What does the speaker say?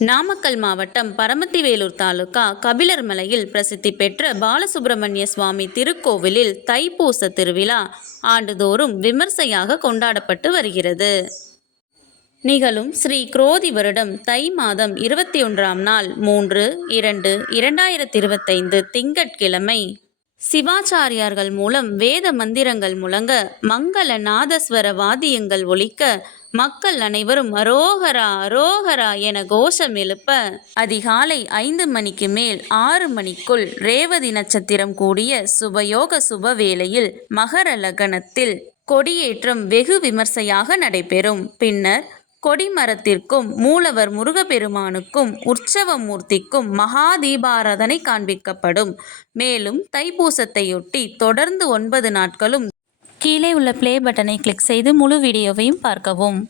நாமக்கல் மாவட்டம் பரமத்திவேலூர் தாலுகா கபிலர்மலையில் பிரசித்தி பெற்ற பாலசுப்பிரமணிய சுவாமி திருக்கோவிலில் தைப்பூச திருவிழா ஆண்டுதோறும் விமர்சையாக கொண்டாடப்பட்டு வருகிறது. நிகழும் ஸ்ரீ குரோதி வருடம் தை மாதம் 21ஆம் நாள் 3/2/2025 திங்கட்கிழமை சிவாச்சாரியார்கள் மூலம் வேத மந்திரங்கள் முழங்க, மங்கள நாதஸ்வர வாத்தியங்கள் ஒலிக்க, மக்கள் அனைவரும் அரோகரா அரோகரா என கோஷம் எழுப்ப, அதிகாலை 5 மணிக்கு மேல் 6 மணிக்குள் ரேவதி நட்சத்திரம் கூடிய சுபயோக சுப வேளையில் மகர லக்னத்தில் கொடியேற்றம் வெகு விமர்சையாக நடைபெறும். பின்னர் கொடிமரத்திற்கும் மூலவர் முருகப்பெருமானுக்கும் உற்சவ மூர்த்திக்கும் மகா தீபாராதனை காண்பிக்கப்படும். மேலும் தைப்பூசத்தையொட்டி தொடர்ந்து 9 நாட்களும் கீழே உள்ள ப்ளே பட்டனை கிளிக் செய்து முழு வீடியோவையும் பார்க்கவும்.